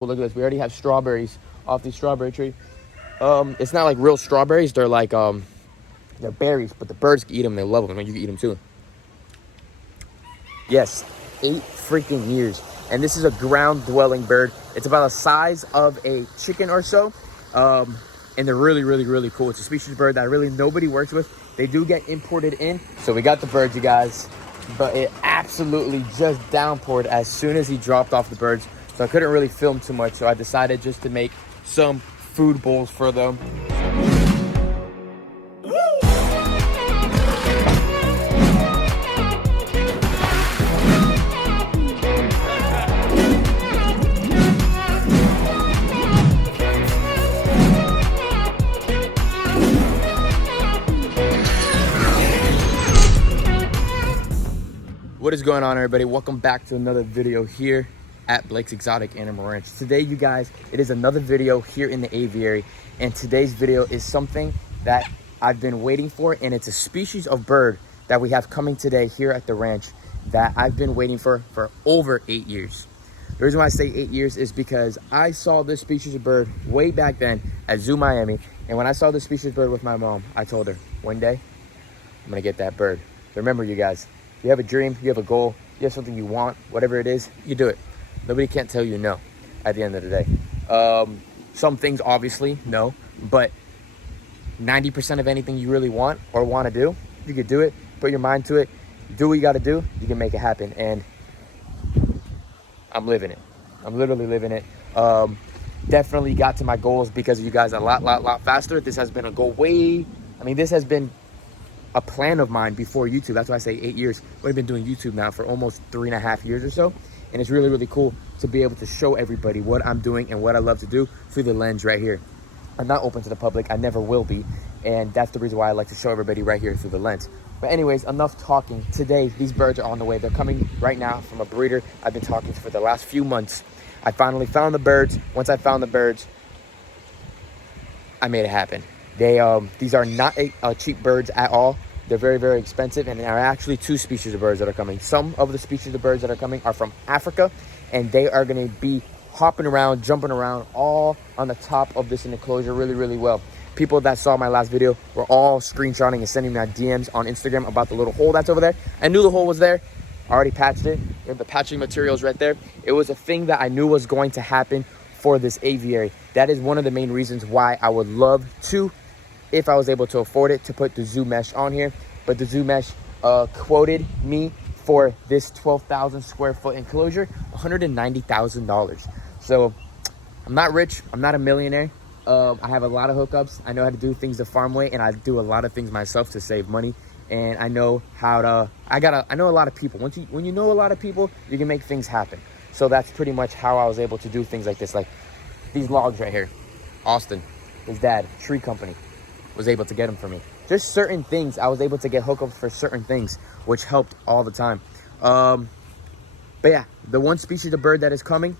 Look at this. We already have strawberries off the strawberry tree. It's not like real strawberries. They're like they're berries, but the birds can eat them. They love them, and you can eat them too. Yes, 8 freaking years. And this is a ground-dwelling bird. It's about the size of a chicken or so. And they're really, really, really cool. It's a species bird that really nobody works with. They do get imported in. So we got the birds, you guys. But it absolutely just downpoured as soon as he dropped off the birds. So I couldn't really film too much. So I decided just to make some food bowls for them. What is going on, everybody? Welcome back to another video here at Blake's Exotic Animal Ranch. Today, you guys, it is another video here in the aviary, and today's video is something that I've been waiting for, and it's a species of bird that we have coming today here at the ranch that I've been waiting for over 8 years. The reason why I say 8 years is because I saw this species of bird way back then at Zoo Miami, and when I saw this species of bird with my mom, I told her, one day, I'm gonna get that bird. So remember, you guys, you have a dream, you have a goal, you have something you want, whatever it is, you do it. Nobody can't tell you no at the end of the day. Some things, obviously, no, but 90% of anything you really want or want to do, you can do it, put your mind to it, do what you got to do, you can make it happen. And I'm living it. I'm literally living it. Definitely got to my goals because of you guys a lot faster. This has been a goal this has been a plan of mine before YouTube. That's why I say 8 years. We've been doing YouTube now for almost 3.5 years or so. And it's really, really cool to be able to show everybody what I'm doing and what I love to do through the lens right here. I'm not open to the public. I never will be. And that's the reason why I like to show everybody right here through the lens. But anyways, enough talking. Today, these birds are on the way. They're coming right now from a breeder I've been talking to for the last few months. I finally found the birds. Once I found the birds, I made it happen. These are not cheap birds at all. They're very, very expensive, and there are actually 2 species of birds that are coming. Some of the species of birds that are coming are from Africa, and they are going to be hopping around, jumping around, all on the top of this enclosure really, really well. People that saw my last video were all screenshotting and sending me DMs on Instagram about the little hole that's over there. I knew the hole was there. I already patched it. The patching materials right there. It was a thing that I knew was going to happen for this aviary. That is one of the main reasons why I would love to, if I was able to afford it, to put the zoo mesh on here. But the zoo mesh quoted me for this 12,000 square foot enclosure $190,000. So I'm not rich, I'm not a millionaire. I have a lot of hookups. I know how to do things the farm way, and I do a lot of things myself to save money. And I know how to, I know a lot of people. When you know a lot of people, you can make things happen. So that's pretty much how I was able to do things like this. Like these logs right here. Austin, his dad, tree company, was able to get them for me. Just certain things, I was able to get hookups for certain things, which helped all the time. But yeah, the one species of bird that is coming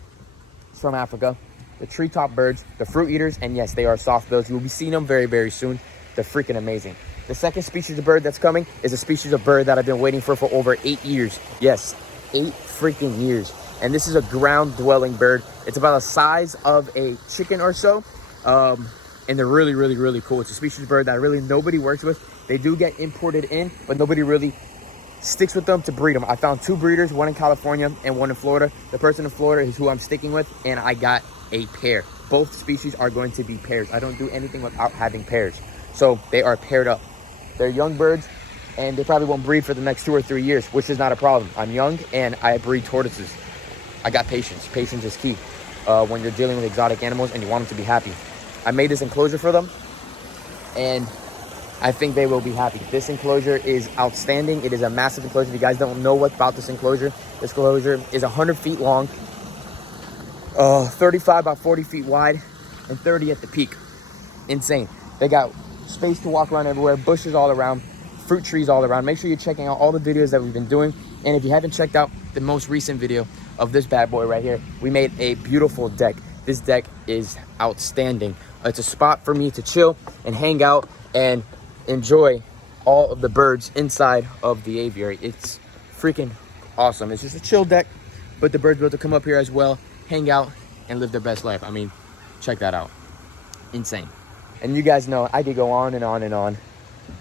is from Africa. The treetop birds, the fruit eaters, and yes, they are soft-bills. You'll be seeing them very, very soon. They're freaking amazing. The second species of bird that's coming is a species of bird that I've been waiting for over 8 years. Yes, 8 freaking years. And this is a ground-dwelling bird. It's about the size of a chicken or so. And they're really, really, really cool. It's a species bird that really nobody works with. They do get imported in, but nobody really sticks with them to breed them. I found 2 breeders, one in California and one in Florida. The person in Florida is who I'm sticking with, and I got a pair. Both species are going to be pairs. I don't do anything without having pairs. So they are paired up. They're young birds, and they probably won't breed for the next 2 or 3 years, which is not a problem. I'm young, and I breed tortoises. I got patience. Patience is key when you're dealing with exotic animals and you want them to be happy. I made this enclosure for them, and I think they will be happy. This enclosure is outstanding. It is a massive enclosure. If you guys don't know what about this enclosure is 100 feet long, 35 by 40 feet wide, and 30 at the peak. Insane. They got space to walk around everywhere, bushes all around, fruit trees all around. Make sure you're checking out all the videos that we've been doing. And if you haven't checked out the most recent video of this bad boy right here, we made a beautiful deck. This deck is outstanding. It's a spot for me to chill and hang out and enjoy all of the birds inside of the aviary. It's freaking awesome. It's just a chill deck, but the birds will have to come up here as well, hang out, and live their best life. I mean, check that out. Insane. And you guys know I could go on and on and on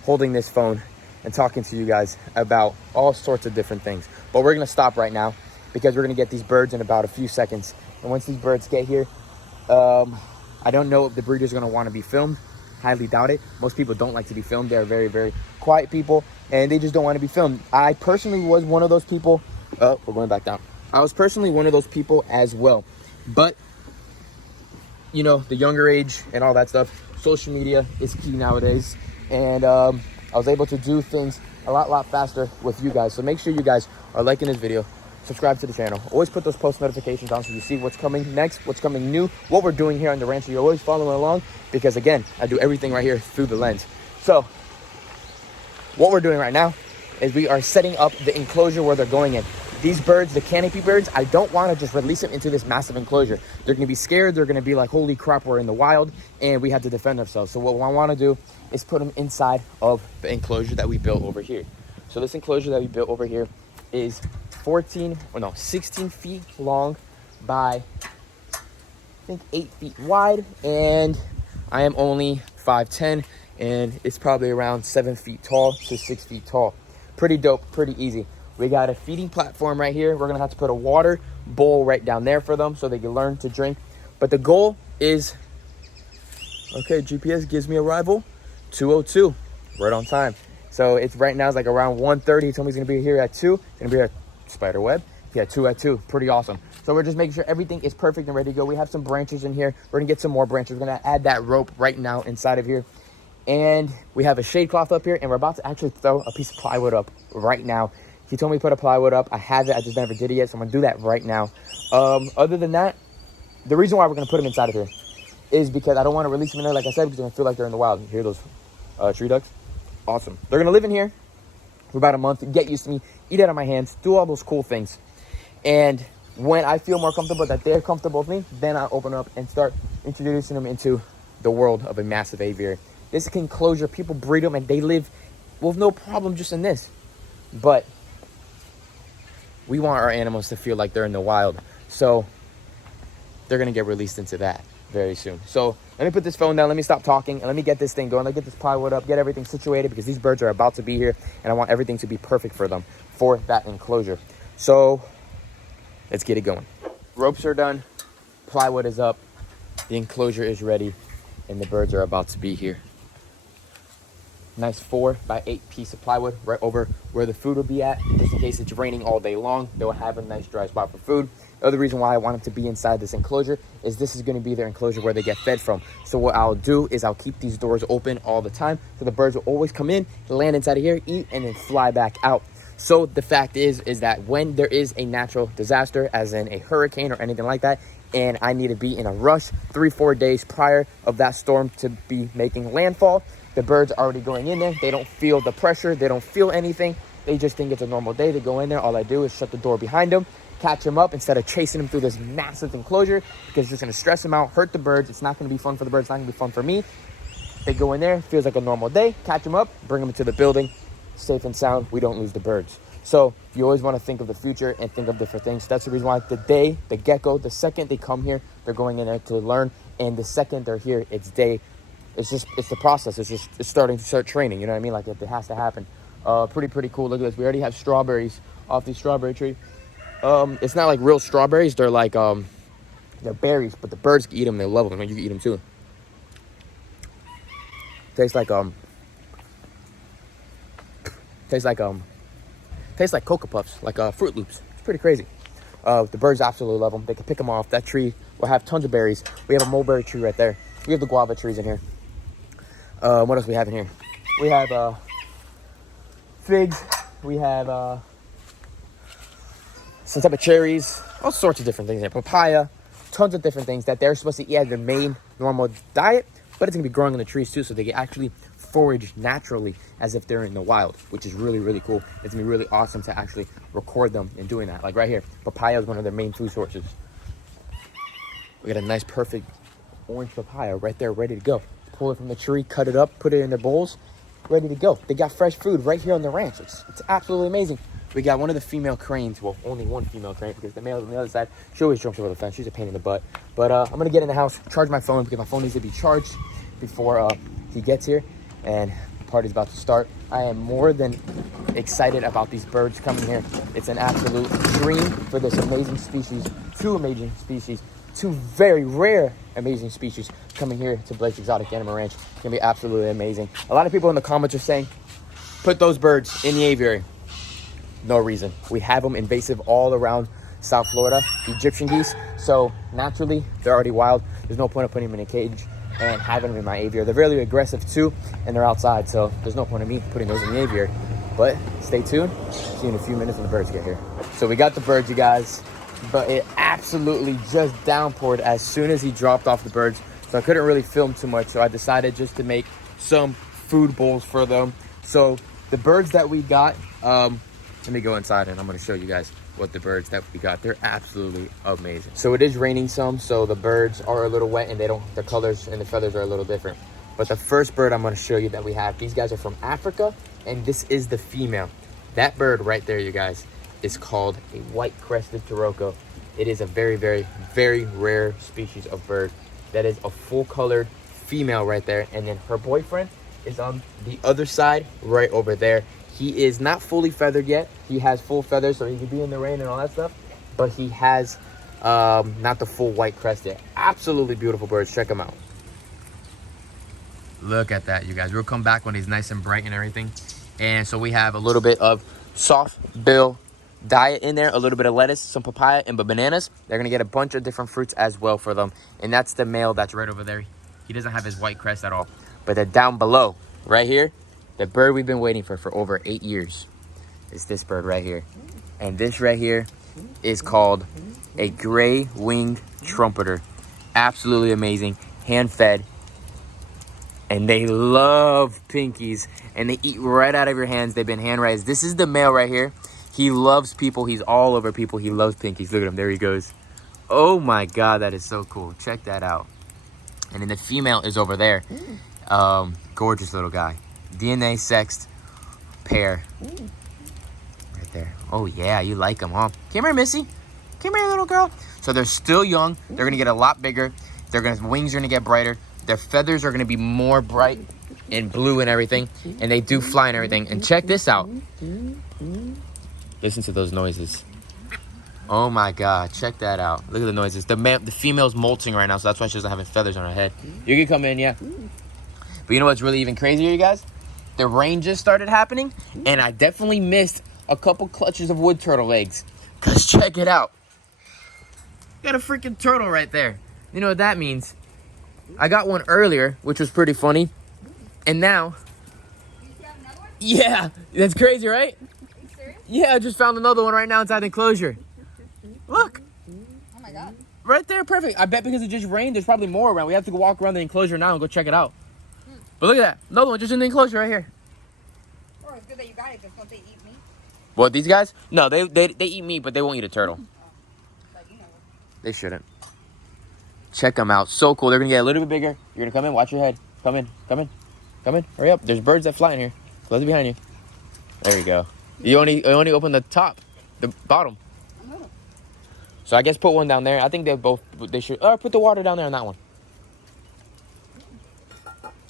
holding this phone and talking to you guys about all sorts of different things. But we're going to stop right now because we're going to get these birds in about a few seconds. And once these birds get here, I don't know if the breeders are going to want to be filmed. Highly doubt it. Most people don't like to be filmed. They're very, very quiet people, and they just don't want to be filmed. I personally was one of those people. Oh, we're going back down. I was personally one of those people as well. But, you know, the younger age and all that stuff, social media is key nowadays. And I was able to do things a lot faster with you guys. So make sure you guys are liking this video. Subscribe to the channel. Always put those post notifications on so you see what's coming next, what's coming new, what we're doing here on the ranch. So you're always following along because, again, I do everything right here through the lens. So what we're doing right now is we are setting up the enclosure where they're going in. These birds, the canopy birds, I don't want to just release them into this massive enclosure. They're going to be scared. They're going to be like, holy crap, we're in the wild and we have to defend ourselves. So what I want to do is put them inside of the enclosure that we built over here. So this enclosure that we built over here is 16 feet long by, I think, 8 feet wide. And I am only 5'10", and it's probably around 7 feet tall to 6 feet tall. Pretty dope, pretty easy. We got a feeding platform right here. We're gonna have to put a water bowl right down there for them so they can learn to drink. But the goal is, okay, GPS gives me arrival 2:02, right on time. So it's right now, it's like around 1:30. He told me he's gonna be here at 2. He's gonna be here at spider web. Yeah, 2 at 2, pretty awesome. So we're just making sure everything is perfect and ready to go. We have some branches in here. We're gonna get some more branches. We're gonna add that rope right now inside of here. And we have a shade cloth up here, and we're about to actually throw a piece of plywood up right now. He told me to put a plywood up. I have it, I just never did it yet, so I'm gonna do that right now. Other than that, the reason why we're gonna put them inside of here is because I don't wanna release them in there, like I said, because they're gonna feel like they're in the wild. You hear those tree ducks? Awesome. They're gonna live in here for about a month, get used to me, eat out of my hands, do all those cool things. And when I feel more comfortable that they're comfortable with me, then I open up and start introducing them into the world of a massive aviary. This enclosure, people breed them and they live with no problem just in this. But we want our animals to feel like they're in the wild. So they're gonna get released into that very soon. So let me put this phone down, let me stop talking, and let me get this thing going. Let me get this plywood up, get everything situated, because these birds are about to be here, and I want everything to be perfect for them, for that enclosure. So let's get it going. Ropes are done, plywood is up, the enclosure is ready, and the birds are about to be here. Nice 4x8 piece of plywood right over where the food will be at, just in case it's raining all day long. They'll have a nice dry spot for food. The other reason why I want them to be inside this enclosure is this is going to be their enclosure where they get fed from. So what I'll do is I'll keep these doors open all the time, so the birds will always come in, land inside of here, eat, and then fly back out. So the fact is that when there is a natural disaster, as in a hurricane or anything like that, and I need to be in a rush 3-4 days prior of that storm to be making landfall, the birds are already going in there. They don't feel the pressure. They don't feel anything. They just think it's a normal day. They go in there. All I do is shut the door behind them, catch them up instead of chasing them through this massive enclosure, because it's just going to stress them out, hurt the birds. It's not going to be fun for the birds. It's not going to be fun for me. They go in there. Feels like a normal day. Catch them up. Bring them into the building. Safe and sound. We don't lose the birds. So you always want to think of the future and think of different things. That's the reason why the get-go, the second they come here, they're going in there to learn. And the second they're here, it's day. It's the process. It's starting to start training. You know what I mean? Like, it has to happen. Pretty cool. Look at this. We already have strawberries off the strawberry tree. It's not like real strawberries. They're like, they're berries, but the birds can eat them. They love them. And you can eat them too. Tastes like Cocoa Puffs, like Fruit Loops. It's pretty crazy. The birds absolutely love them. They can pick them off. That tree will have tons of berries. We have a mulberry tree right there. We have the guava trees in here. What else we have in here? We have figs. We have some type of cherries. All sorts of different things here. Papaya. Tons of different things that they're supposed to eat as their main normal diet. But it's going to be growing in the trees too, so they can actually forage naturally as if they're in the wild, which is really, really cool. It's going to be really awesome to actually record them in doing that. Like right here, papaya is one of their main food sources. We got a nice, perfect orange papaya right there, ready to go. Pull it from the tree, cut it up, put it in their bowls, ready to go. They got fresh food right here on the ranch. It's absolutely amazing. we got one of the female cranes. Well, only one female crane because the male's on the other side. She always jumps over the fence. She's a pain in the butt. But I'm going to get in the house, charge my phone because my phone needs to be charged before he gets here. And the party's about to start. I am more than excited about these birds coming here. It's an absolute dream for this amazing species. Two amazing species. Two very rare amazing species coming here to Blake's Exotic Animal Ranch. It's going to be absolutely amazing. A lot of people in the comments are saying, put those birds in the aviary. No reason. We have them invasive all around South Florida, the Egyptian geese. So naturally, they're already wild. There's no point of putting them in a cage and having them in my aviary. They're really aggressive too, and they're outside. So there's no point of me putting those in the aviary. But stay tuned. See you in a few minutes when the birds get here. So we got the birds, you guys. But it absolutely just downpoured as soon as he dropped off the birds. So I couldn't really film too much. So I decided just to make some food bowls for them. So the birds that we got, let me go inside and I'm going to show you guys what the birds that we got. They're absolutely amazing. So it is raining some, so the birds are a little wet and the colors and the feathers are a little different. But the first bird I'm going to show you that we have, these guys are from Africa, and this is the female. That bird right there, you guys, is called a white-crested Turoko. It is a very, very, very rare species of bird. That is a full-colored female right there, and then her boyfriend is on the other side right over there. He is not fully feathered yet. He has full feathers, so he can be in the rain and all that stuff, but he has not the full white crest yet. Absolutely beautiful birds. Check them out. Look at that, you guys. We'll come back when he's nice and bright and everything. And so we have a little bit of soft bill diet in there, a little bit of lettuce, some papaya, and bananas. They're gonna get a bunch of different fruits as well for them. And that's the male that's right over there. He doesn't have his white crest at all. But then down below, right here, the bird we've been waiting for over 8 years is this bird right here. And this right here is called a gray-winged trumpeter. Absolutely amazing, hand-fed. And they love pinkies, and they eat right out of your hands. They've been hand-raised. This is the male right here. He loves people. He's all over people. He loves pinkies. Look at him. There he goes. Oh, my God. That is so cool. Check that out. And then the female is over there. Gorgeous little guy. DNA sexed pair. Right there. Oh, yeah. You like them, huh? Come here, Missy. Come here, little girl. So they're still young. They're going to get a lot bigger. Wings are going to get brighter. Their feathers are going to be more bright and blue and everything. And they do fly and everything. And check this out. Listen to those noises. Oh my God, check that out. Look at the noises. The female's molting right now, so that's why she doesn't have any feathers on her head. You can come in, yeah. But you know what's really even crazier, you guys? The rain just started happening, and I definitely missed a couple clutches of wood turtle eggs. Because check it out. Got a freaking turtle right there. You know what that means? I got one earlier, which was pretty funny. And now... Yeah, that's crazy, right? Yeah, I just found another one right now inside the enclosure. Look. Oh my God. Right there, perfect. I bet because it just rained, there's probably more around. We have to go walk around the enclosure now and go check it out. But look at that. Another one just in the enclosure right here. Oh, it's good that you got it, because won't they eat me? What, these guys? No, they eat meat, but they won't eat a turtle. Like, you know. They shouldn't. Check them out. So cool. They're going to get a little bit bigger. You're going to come in. Watch your head. Come in. Come in. Come in. Hurry up. There's birds that fly in here. Close it behind you. There you go. You only open the top, the bottom. So I guess put one down there. I think they should. Or put the water down there on that one.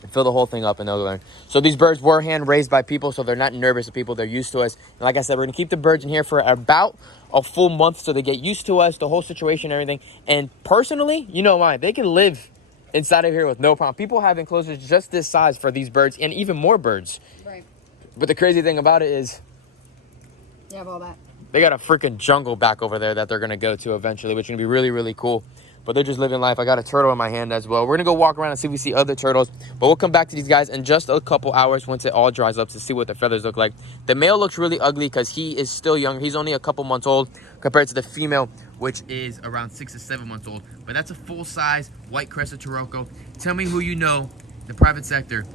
And fill the whole thing up and they'll learn. So these birds were hand raised by people, so they're not nervous of people. They're used to us. And like I said, we're gonna keep the birds in here for about a full month so they get used to us, the whole situation, everything. And personally, you know why? They can live inside of here with no problem. People have enclosures just this size for these birds and even more birds. Right. But the crazy thing about it is, you have all that. they got a freaking jungle back over there that they're going to go to eventually, which is going to be really, really cool. But they're just living life. I got a turtle in my hand as well. We're going to go walk around and see if we see other turtles. But we'll come back to these guys in just a couple hours once it all dries up to see what their feathers look like. The male looks really ugly because he is still young. He's only a couple months old compared to the female, which is around 6 or 7 months old. But that's a full-size white-crested Turoko. Tell me who you know, the private sector,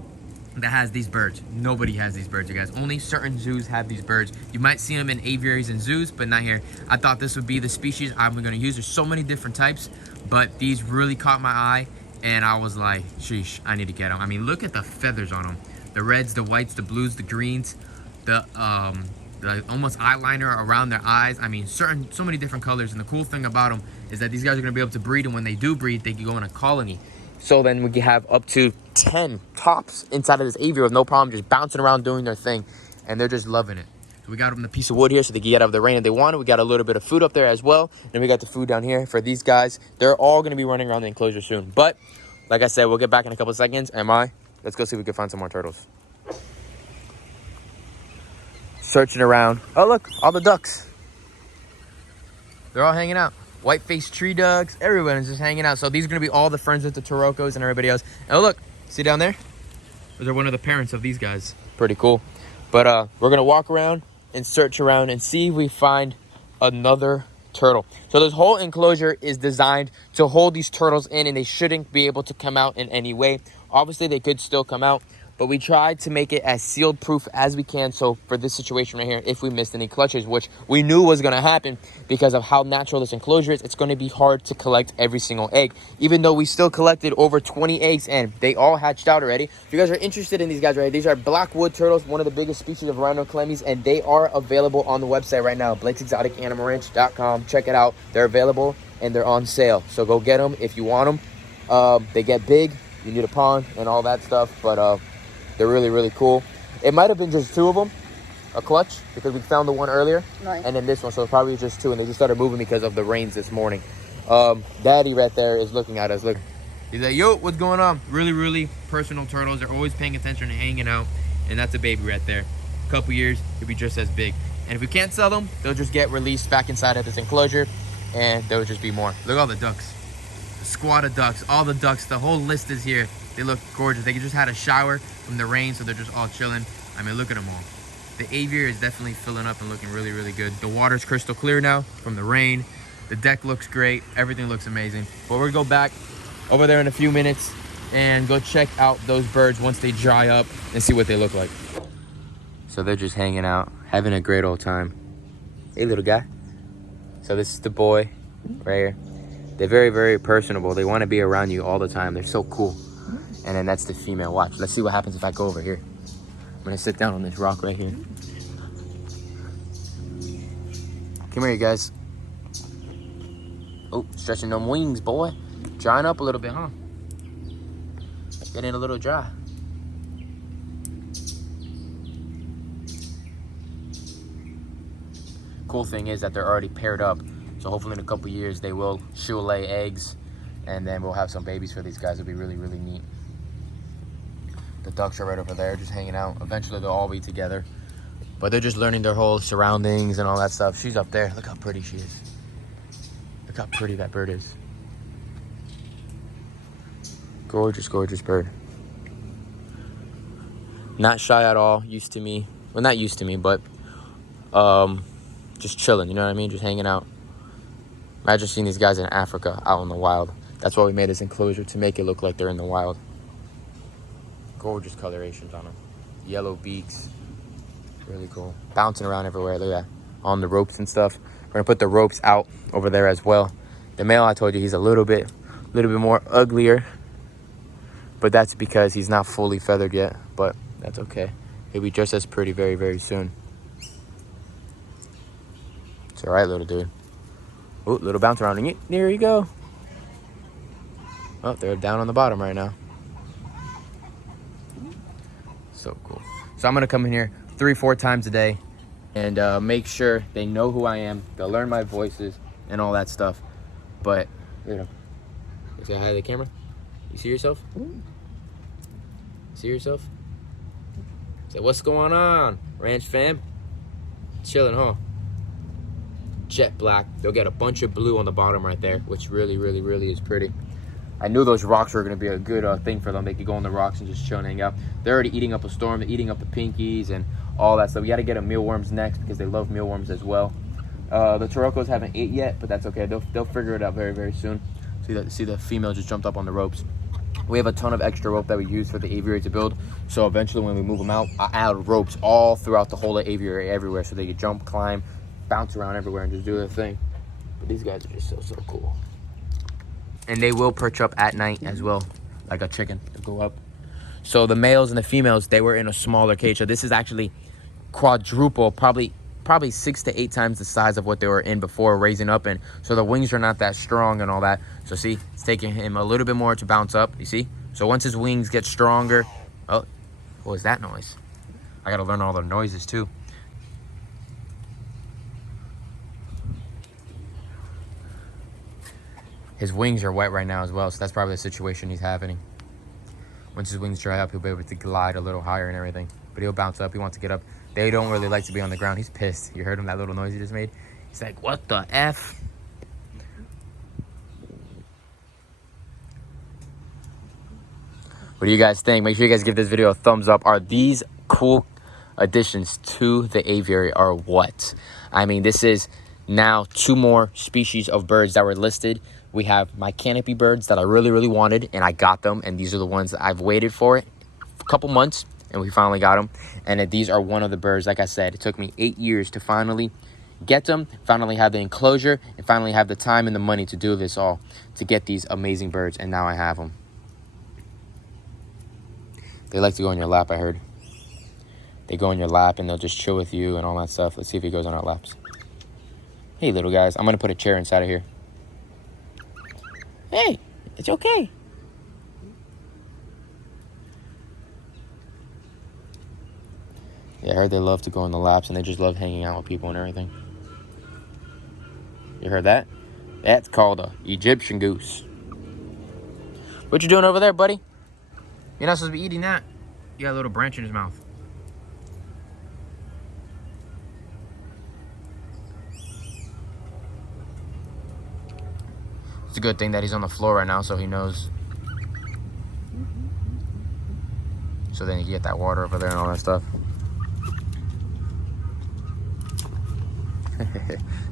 that has these birds. Nobody has these birds, you guys. Only certain zoos have these birds. You might see them in aviaries and zoos, but not here. I thought this would be the species I'm going to use. There's so many different types, but these really caught my eye, and I was like, sheesh, I need to get them. I mean, look at the feathers on them. The reds, the whites, the blues, the greens, the the almost eyeliner around their eyes. I mean, so many different colors. And the cool thing about them is that these guys are gonna be able to breed, and when they do breed, they can go in a colony. So then we can have up to 10 tops inside of this aviary with no problem, just bouncing around doing their thing, and they're just loving it. So we got them the piece of wood here so they can get out of the rain if they want it. We got a little bit of food up there as well. And we got the food down here for these guys. They're all gonna be running around the enclosure soon. But like I said, we'll get back in a couple of seconds. Let's go see if we can find some more turtles. Searching around. Oh, look, all the ducks. They're all hanging out. White-faced tree ducks. Everyone is just hanging out. So these are going to be all the friends with the Turocos and everybody else. And oh, look, see down there? Those are one of the parents of these guys. Pretty cool. But we're going to walk around and search around and see if we find another turtle. So this whole enclosure is designed to hold these turtles in, and they shouldn't be able to come out in any way. Obviously, they could still come out, but we tried to make it as sealed proof as we can. So for this situation right here, if we missed any clutches, which we knew was going to happen because of how natural this enclosure is, it's going to be hard to collect every single egg, even though we still collected over 20 eggs and they all hatched out already. If you guys are interested in these guys right here, these are blackwood turtles, one of the biggest species of rhinocalamis, and they are available on the website right now, Blake'sExoticAnimalRanch.com. Check it out. They're available and they're on sale, so go get them if you want them. They get big, you need a pond and all that stuff, but they're really, really cool. It might have been just 2 of them, a clutch, because we found the one earlier, right, and then this one, so probably just 2, and they just started moving because of the rains this morning. Daddy right there is looking at us. Look, he's like, yo, what's going on? Really, really personal turtles. They're always paying attention and hanging out, and that's a baby right there. A couple years, he'll be just as big. And if we can't sell them, they'll just get released back inside of this enclosure, and there'll just be more. Look at all the ducks. A squad of ducks, all the ducks, the whole list is here. They look gorgeous. They just had a shower from the rain, so they're just all chilling. I mean, look at them all. The aviary is definitely filling up and looking really, really good. The water's crystal clear now from the rain. The deck looks great. Everything looks amazing. But we're gonna go back over there in a few minutes and go check out those birds once they dry up and see what they look like. So they're just hanging out, having a great old time. Hey, little guy. So this is the boy right here. They're very, very personable. They want to be around you all the time. They're so cool. And then that's the female. Watch. Let's see what happens if I go over here. I'm going to sit down on this rock right here. Come here, you guys. Oh, stretching them wings, boy. Drying up a little bit, huh? Getting a little dry. Cool thing is that they're already paired up. So hopefully in a couple years, they will lay eggs. And then we'll have some babies for these guys. It'll be really, really neat. The ducks are right over there, just hanging out. Eventually, they'll all be together. But they're just learning their whole surroundings and all that stuff. She's up there. Look how pretty she is. Look how pretty that bird is. Gorgeous, gorgeous bird. Not shy at all. Used to me. Well, not used to me, but just chilling. You know what I mean? Just hanging out. Imagine seeing these guys in Africa out in the wild. That's why we made this enclosure, to make it look like they're in the wild. Gorgeous colorations on them. Yellow beaks. Really cool. Bouncing around everywhere. Look at that. On the ropes and stuff. We're going to put the ropes out over there as well. The male, I told you, he's a little bit more uglier. But that's because he's not fully feathered yet. But that's okay. He'll be just as pretty very, very soon. It's all right, little dude. Oh, little bounce around. And there you go. Oh, they're down on the bottom right now. So cool. So I'm going to come in here 3-4 times a day and make sure they know who I am. They'll learn my voices and all that stuff. But, you know, say hi to the camera. You see yourself? See yourself? Say, what's going on, Ranch fam? Chilling, huh? Jet black. They'll get a bunch of blue on the bottom right there, which really, really, really is pretty. I knew those rocks were going to be a good thing for them. They could go on the rocks and just chill and hang out. They're already eating up a storm. They're eating up the pinkies and all that stuff. We got to get them mealworms next because they love mealworms as well. The Turocos haven't ate yet, but that's okay. They'll figure it out very, very soon. See the female just jumped up on the ropes. We have a ton of extra rope that we use for the aviary to build. So eventually when we move them out, I add ropes all throughout the whole aviary everywhere so they can jump, climb, bounce around everywhere and just do their thing. But these guys are just so cool. And they will perch up at night as well, like a chicken. They'll go up. So the males and the females, they were in a smaller cage. So this is actually quadruple, probably probably 6 to 8 times the size of what they were in before raising up. And so the wings are not that strong and all that. So see, it's taking him a little bit more to bounce up. You see? So once his wings get stronger, oh, what was that noise? I got to learn all the noises too. His wings are wet right now as well, so that's probably the situation he's having. Once his wings dry up, he'll be able to glide a little higher and everything. But he'll bounce up. He wants to get up. They don't really like to be on the ground. He's pissed. You heard him, that little noise he just made? He's like, what the F? What do you guys think? Make sure you guys give this video a thumbs up. Are these cool additions to the aviary or what? I mean, this is now 2 more species of birds that were listed. We have my canopy birds that I really wanted, and I got them. And these are the ones that I've waited for a couple months, and we finally got them. And these are one of the birds, like I said, it took me 8 years to finally get them, finally have the enclosure, and finally have the time and the money to do this all, to get these amazing birds, and now I have them. They like to go on your lap, I heard. They go on your lap, and they'll just chill with you and all that stuff. Let's see if he goes on our laps. Hey, little guys. I'm going to put a chair inside of here. Hey, it's okay. Yeah, I heard they love to go on the laps, and they just love hanging out with people and everything. You heard that? That's called a Egyptian goose. What you doing over there, buddy? You're not supposed to be eating that. You got a little branch in his mouth. It's a good thing that he's on the floor right now, so he knows. So then you can get that water over there and all that stuff.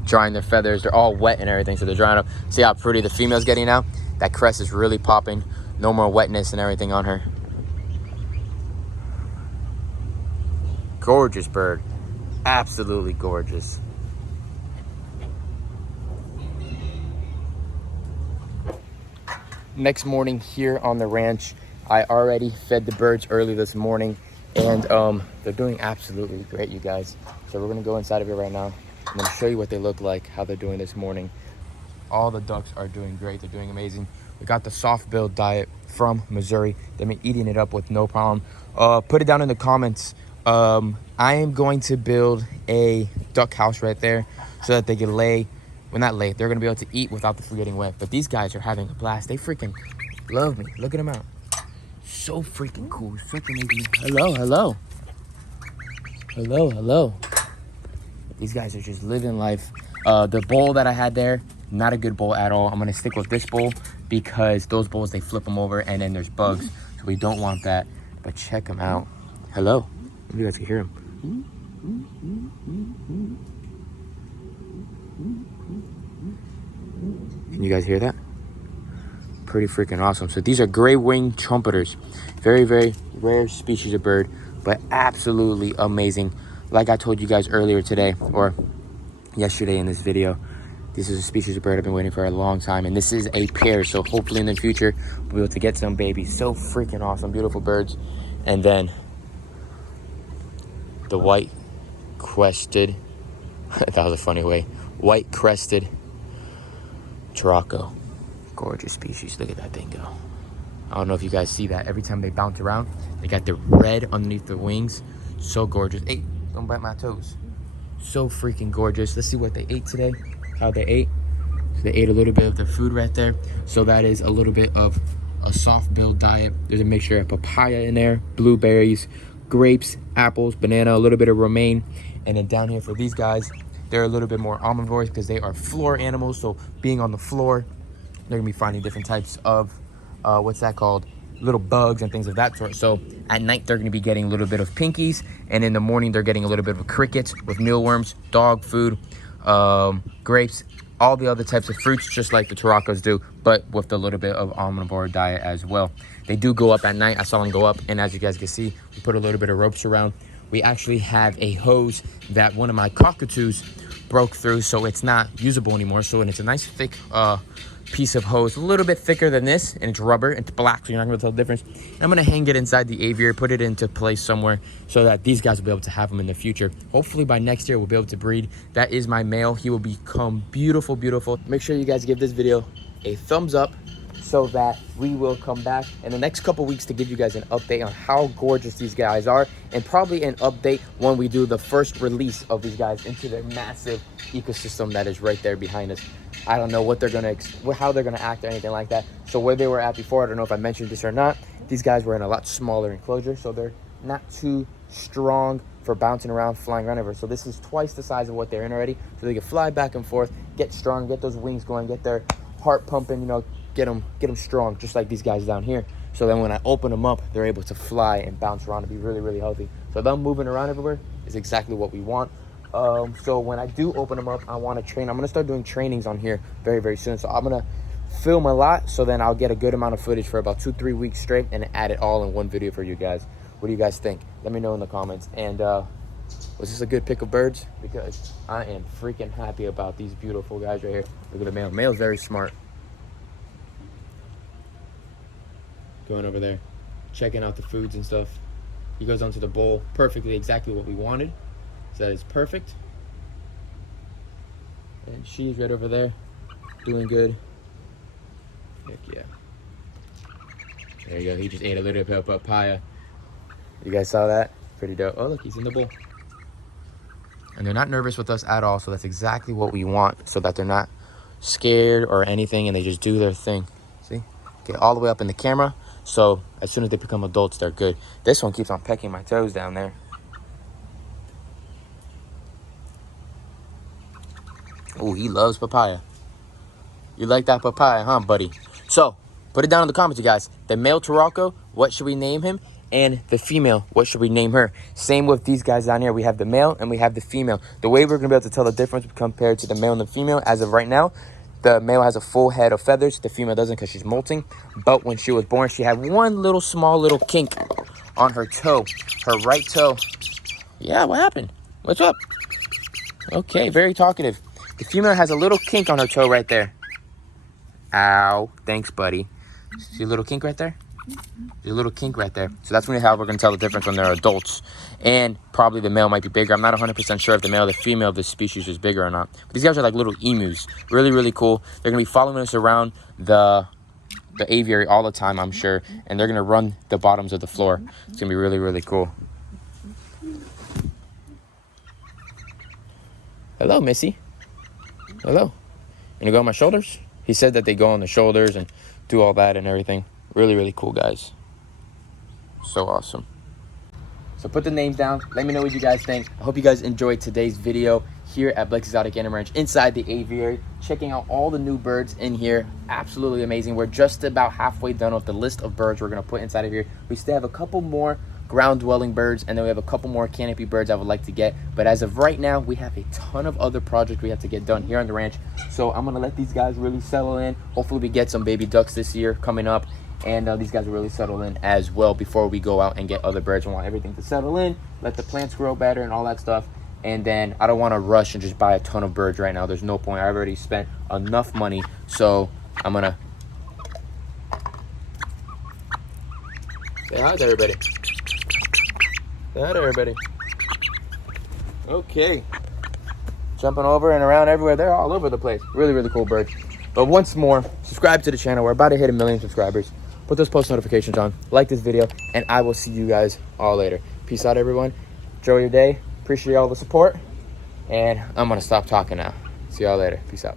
Drying their feathers. They're all wet and everything, so they're drying up. See how pretty the female's getting now? That crest is really popping. No more wetness and everything on her. Gorgeous bird. Absolutely gorgeous. Next morning here on the ranch, I already fed the birds early this morning, and they're doing absolutely great, you guys. So we're gonna go inside of here right now. I'm gonna show you what they look like, how they're doing this morning. All the ducks are doing great. They're doing amazing. We got the soft build diet from Missouri. They've been eating it up with no problem. Put it down in the comments. I am going to build a duck house right there so that they can lay. Well, not late. They're going to be able to eat without the food getting wet. But these guys are having a blast. They freaking love me. Look at them out. So freaking cool. Freaking amazing. Hello, hello. Hello, hello. These guys are just living life. The bowl that I had there, not a good bowl at all. I'm going to stick with this bowl because those bowls, they flip them over and then there's bugs. So we don't want that. But check them out. Hello. You guys can hear them. Can you guys hear that? Pretty freaking awesome. So these are gray-winged trumpeters. Very, very rare species of bird, but absolutely amazing. Like I told you guys earlier today, or yesterday in this video, this is a species of bird I've been waiting for a long time, and this is a pair, so hopefully in the future we'll be able to get some babies. So freaking awesome, beautiful birds. And then the white crested, that was a funny way, white crested Turaco. Gorgeous species. Look at that thing go. I don't know if you guys see that. Every time they bounce around, they got the red underneath their wings. So gorgeous. Hey, don't bite my toes. So freaking gorgeous. Let's see what they ate today. How they ate. So they ate a little bit of their food right there. So that is a little bit of a soft build diet. There's a mixture of papaya in there, blueberries, grapes, apples, banana, a little bit of romaine. And then down here for these guys, they're a little bit more omnivores because they are floor animals. So being on the floor, they're gonna be finding different types of, what's that called? Little bugs and things of that sort. So at night, they're gonna be getting a little bit of pinkies. And in the morning, they're getting a little bit of crickets with mealworms, dog food, grapes, all the other types of fruits, just like the Turacos do, but with a little bit of omnivore diet as well. They do go up at night. I saw them go up, and as you guys can see, we put a little bit of ropes around. We actually have a hose that one of my cockatoos broke through, so it's not usable anymore. So, and it's a nice thick piece of hose, a little bit thicker than this, and it's rubber, it's black, so you're not gonna tell the difference. And I'm gonna hang it inside the aviary, put it into place somewhere so that these guys will be able to have them in the future. Hopefully by next year we'll be able to breed. That is my male. He will become beautiful, beautiful. Make sure you guys give this video a thumbs up so that we will come back in the next couple weeks to give you guys an update on how gorgeous these guys are, and probably an update when we do the first release of these guys into their massive ecosystem that is right there behind us. I don't know what they're gonna, how they're gonna act or anything like that. So where they were at before, I don't know if I mentioned this or not, these guys were in a lot smaller enclosure, so they're not too strong for bouncing around, flying around everywhere. So this is twice the size of what they're in already, so they can fly back and forth, get strong, get those wings going, get their heart pumping, you know, get them strong, just like these guys down here. So then when I open them up, they're able to fly and bounce around and be really, really healthy. So them moving around everywhere is exactly what we want. So when I do open them up, I want to train. I'm going to start doing trainings on here very, very soon. So I'm going to film a lot, so then I'll get a good amount of footage for about 2-3 weeks straight and add it all in one video for you guys. What do you guys think? Let me know in the comments. And was this a good pick of birds? Because I am freaking happy about these beautiful guys right here. Look at the male. Male's very smart. Going over there, checking out the foods and stuff. He goes onto the bowl perfectly, exactly what we wanted. So that is perfect. And she's right over there, doing good. Heck yeah. There you go. He just ate a little bit of papaya. You guys saw that? Pretty dope. Oh, look, he's in the bowl. And they're not nervous with us at all, so that's exactly what we want, so that they're not scared or anything, and they just do their thing. See? Get all the way up in the camera. So as soon as they become adults, they're good. This one keeps on pecking my toes down there. Oh, he loves papaya. You like that papaya, huh, buddy? So put it down in the comments, you guys. The male Taralco, what should we name him? And the female, what should we name her? Same with these guys down here. We have the male and we have the female. The way we're gonna be able to tell the difference compared to the male and the female, as of right now, the male has a full head of feathers. The female doesn't, because she's molting. But when she was born, she had one little small little kink on her toe, her right toe. Yeah, what happened? What's up? Okay, very talkative. The female has a little kink on her toe right there. Ow. Thanks, buddy. See a little kink right there? There's a little kink right there. So that's how we're going to tell the difference when they're adults. And probably the male might be bigger. I'm not 100% sure if the male or the female of this species is bigger or not. But these guys are like little emus. Really, really cool. They're going to be following us around the aviary all the time, I'm sure. And they're going to run the bottoms of the floor. It's going to be really, really cool. Hello, Missy. Hello. You gonna go on my shoulders? He said that they go on the shoulders and do all that and everything. Really, really cool, guys. So awesome. So put the names down. Let me know what you guys think. I hope you guys enjoyed today's video here at Blake's Exotic Animal Ranch inside the aviary. Checking out all the new birds in here. Absolutely amazing. We're just about halfway done with the list of birds we're going to put inside of here. We still have a couple more ground-dwelling birds, and then we have a couple more canopy birds I would like to get. But as of right now, we have a ton of other projects we have to get done here on the ranch. So I'm going to let these guys really settle in. Hopefully we get some baby ducks this year coming up. And these guys will really settle in as well before we go out and get other birds. I want everything to settle in, let the plants grow better and all that stuff. And then I don't want to rush and just buy a ton of birds right now. There's no point. I've already spent enough money. So I'm going to say hi to everybody. Say hi to everybody. Okay. Jumping over and around everywhere. They're all over the place. Really, really cool birds. But once more, subscribe to the channel. We're about to hit 1 million subscribers. Put those post notifications on. Like this video. And I will see you guys all later. Peace out, everyone. Enjoy your day. Appreciate all the support. And I'm going to stop talking now. See y'all later. Peace out.